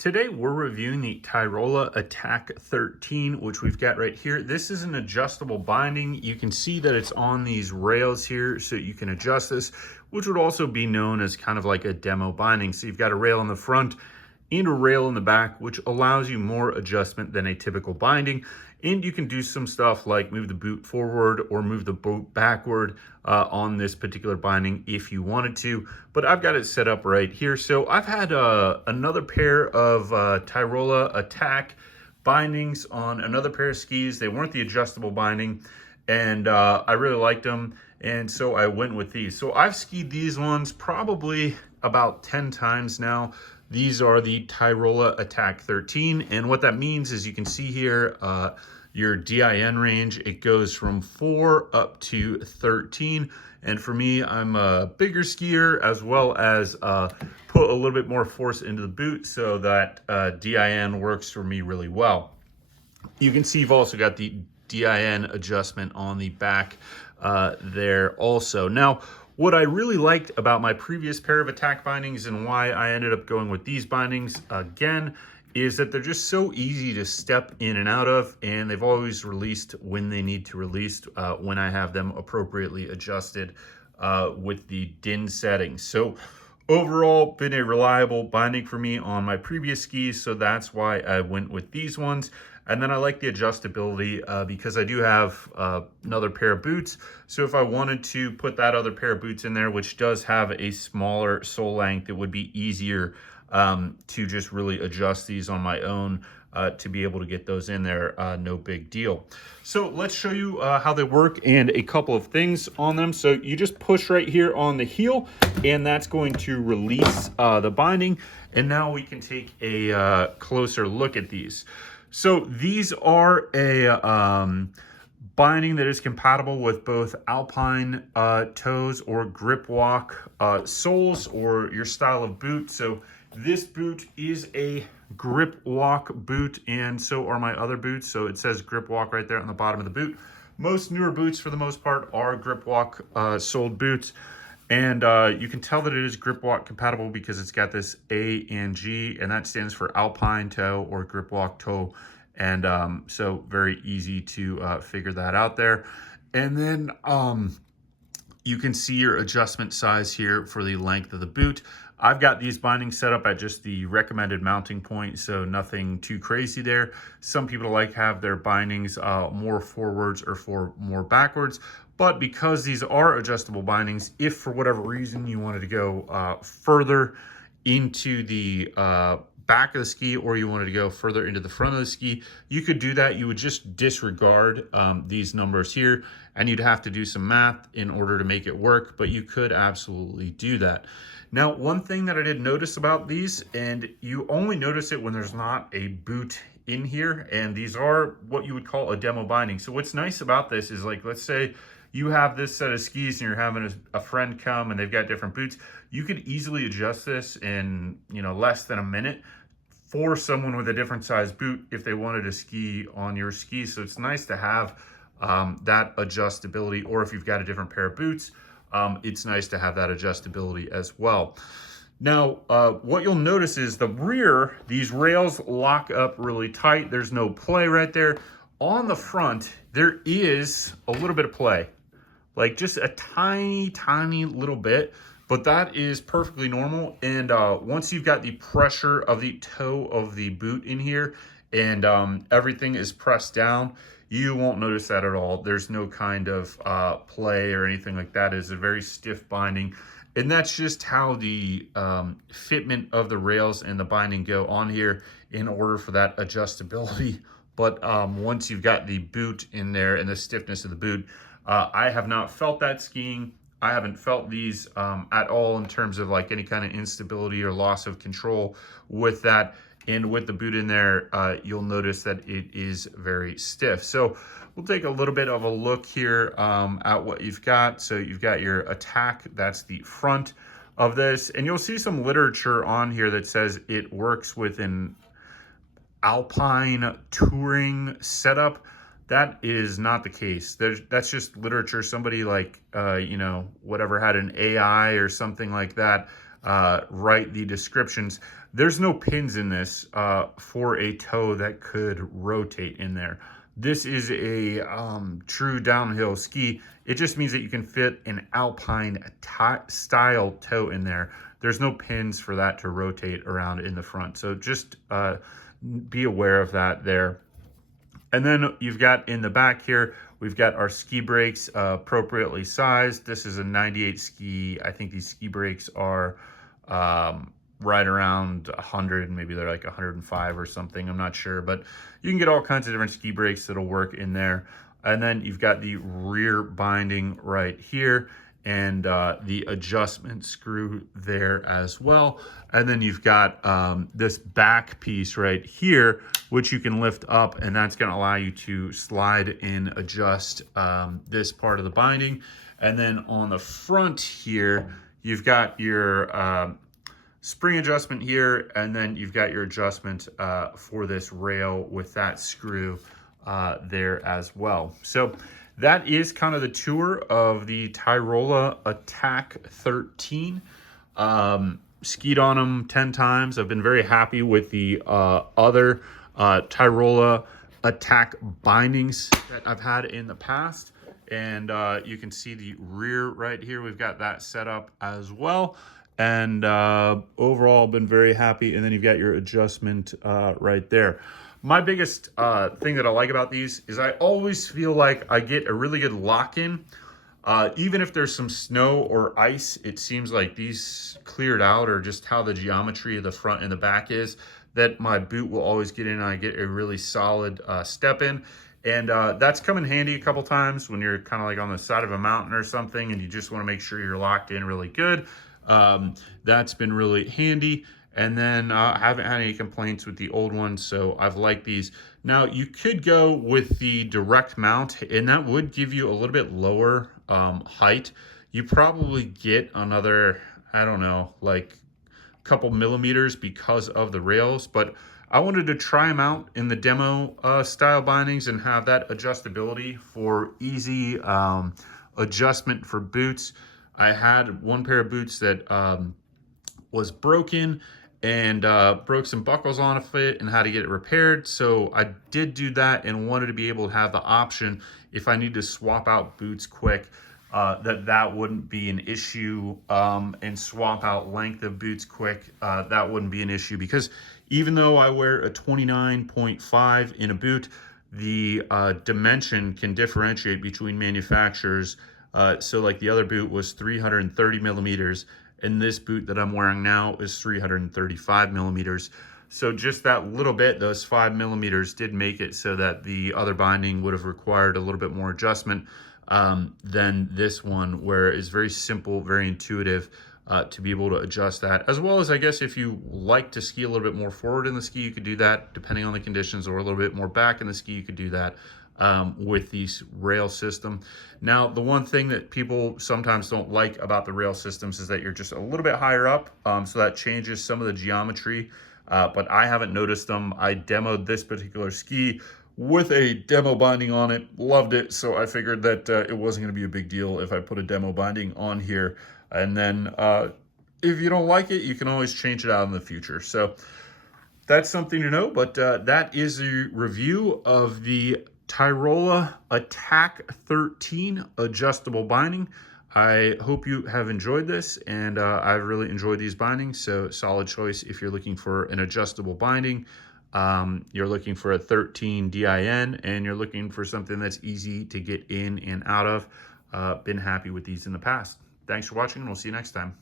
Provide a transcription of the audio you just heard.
Today we're reviewing the Tyrolia Attack 13, which we've got right here. This is an adjustable binding. You can see that it's on these rails here, so you can adjust this, which would also be known as kind of like a demo binding. So you've got a rail in the front and a rail in the back, which allows you more adjustment than a typical binding. And you can do some stuff like move the boot forward or move the boot backward on this particular binding if you wanted to. But I've got it set up right here. So I've had another pair of Tyrolia Attack bindings on another pair of skis. They weren't the adjustable binding, and I really liked them. And so I went with these. So I've skied these ones probably about 10 times now. These are the Tyrolia Attack 13, and what that means is you can see here your DIN range. It goes from 4 up to 13, and for me, I'm a bigger skier, as well as put a little bit more force into the boot, so that DIN works for me really well. You can see you've also got the DIN adjustment on the back there also. Now, what I really liked about my previous pair of Attack bindings and why I ended up going with these bindings again is that they're just so easy to step in and out of, and they've always released when they need to release when I have them appropriately adjusted with the DIN settings. So overall, been a reliable binding for me on my previous skis, so that's why I went with these ones. And then I like the adjustability because I do have another pair of boots. So if I wanted to put that other pair of boots in there, which does have a smaller sole length, it would be easier to just really adjust these on my own to be able to get those in there, no big deal. So let's show you how they work and a couple of things on them. So you just push right here on the heel, and that's going to release the binding. And now we can take a closer look at these. So these are a binding that is compatible with both Alpine toes or Grip Walk soles, or your style of boot. So this boot is a Grip Walk boot, and so are my other boots. So it says Grip Walk right there on the bottom of the boot. Most newer boots, for the most part, are Grip Walk soled boots. And you can tell that it is Grip Walk compatible because it's got this A and G, and that stands for Alpine toe or Grip Walk toe. And so very easy to figure that out there. And then you can see your adjustment size here for the length of the boot. I've got these bindings set up at just the recommended mounting point, so nothing too crazy there. Some people like have their bindings more forwards or more backwards, but because these are adjustable bindings, if for whatever reason you wanted to go further into the back of the ski, or you wanted to go further into the front of the ski, you could do that. You would just disregard these numbers here, and you'd have to do some math in order to make it work, but you could absolutely do that. Now, one thing that I did notice about these, and you only notice it when there's not a boot in here, and these are what you would call a demo binding. So what's nice about this is, like, let's say you have this set of skis and you're having a friend come and they've got different boots. You could easily adjust this in, less than a minute for someone with a different size boot if they wanted to ski on your skis. So it's nice to have that adjustability, or if you've got a different pair of boots, it's nice to have that adjustability as well. Now, what you'll notice is the rear, these rails lock up really tight. There's no play right there. On the front, there is a little bit of play, like just a tiny, tiny little bit, but that is perfectly normal. And once you've got the pressure of the toe of the boot in here and everything is pressed down, you won't notice that at all. There's no kind of play or anything like that. It's a very stiff binding. And that's just how the fitment of the rails and the binding go on here in order for that adjustability. But once you've got the boot in there and the stiffness of the boot, I have not felt that skiing. I haven't felt these at all in terms of like any kind of instability or loss of control with that. And with the boot in there, you'll notice that it is very stiff. So we'll take a little bit of a look here at what you've got. So you've got your Attack, that's the front of this. And you'll see some literature on here that says it works with an Alpine touring setup. That is not the case. That's just literature. Somebody like, whatever, had an AI or something like that write the descriptions. There's no pins in this for a toe that could rotate in there. This is a true downhill ski. It just means that you can fit an Alpine style toe in there. There's no pins for that to rotate around in the front. So just be aware of that there. And then you've got in the back here, we've got our ski brakes appropriately sized. This is a 98 ski. I think these ski brakes are right around 100, maybe they're like 105 or something, I'm not sure, but you can get all kinds of different ski brakes that'll work in there. And then you've got the rear binding right here, and the adjustment screw there as well. And then you've got this back piece right here, which you can lift up, and that's going to allow you to slide and adjust this part of the binding. And then on the front here, you've got your spring adjustment here, and then you've got your adjustment for this rail with that screw there as well. So that is kind of the tour of the Tyrolia Attack 13. Skied on them 10 times. I've been very happy with the other Tyrolia Attack bindings that I've had in the past. And you can see the rear right here. We've got that set up as well. And overall, been very happy. And then you've got your adjustment right there. My biggest thing that I like about these is I always feel like I get a really good lock-in. Even if there's some snow or ice, it seems like these cleared out, or just how the geometry of the front and the back is, that my boot will always get in and I get a really solid step in. And that's come in handy a couple times when you're kind of like on the side of a mountain or something and you just want to make sure you're locked in really good. That's been really handy. And then I haven't had any complaints with the old ones, so I've liked these. Now, you could go with the direct mount, and that would give you a little bit lower height. You probably get another, I don't know, like a couple millimeters because of the rails, but I wanted to try them out in the demo style bindings and have that adjustability for easy adjustment for boots. I had one pair of boots that was broken and broke some buckles on a fit and had to get it repaired. So I did do that and wanted to be able to have the option, if I need to swap out boots quick, that wouldn't be an issue, and swap out length of boots quick, that wouldn't be an issue, because even though I wear a 29.5 in a boot, the dimension can differentiate between manufacturers. So like the other boot was 330 millimeters, and this boot that I'm wearing now is 335 millimeters. So just that little bit, those 5 millimeters did make it so that the other binding would have required a little bit more adjustment than this one, where it's very simple, very intuitive to be able to adjust that. As well as, I guess, if you like to ski a little bit more forward in the ski, you could do that depending on the conditions, or a little bit more back in the ski, you could do that with the rail system. Now, the one thing that people sometimes don't like about the rail systems is that you're just a little bit higher up, so that changes some of the geometry, but I haven't noticed them. I demoed this particular ski with a demo binding on it, loved it, so I figured that it wasn't going to be a big deal if I put a demo binding on here. And then if you don't like it, you can always change it out in the future. So that's something to know, but that is a review of the Tyrolia Attack 13 adjustable binding. I hope you have enjoyed this, and I've really enjoyed these bindings, so solid choice if you're looking for an adjustable binding. You're looking for a 13 DIN, and you're looking for something that's easy to get in and out of. Been happy with these in the past. Thanks for watching, and we'll see you next time.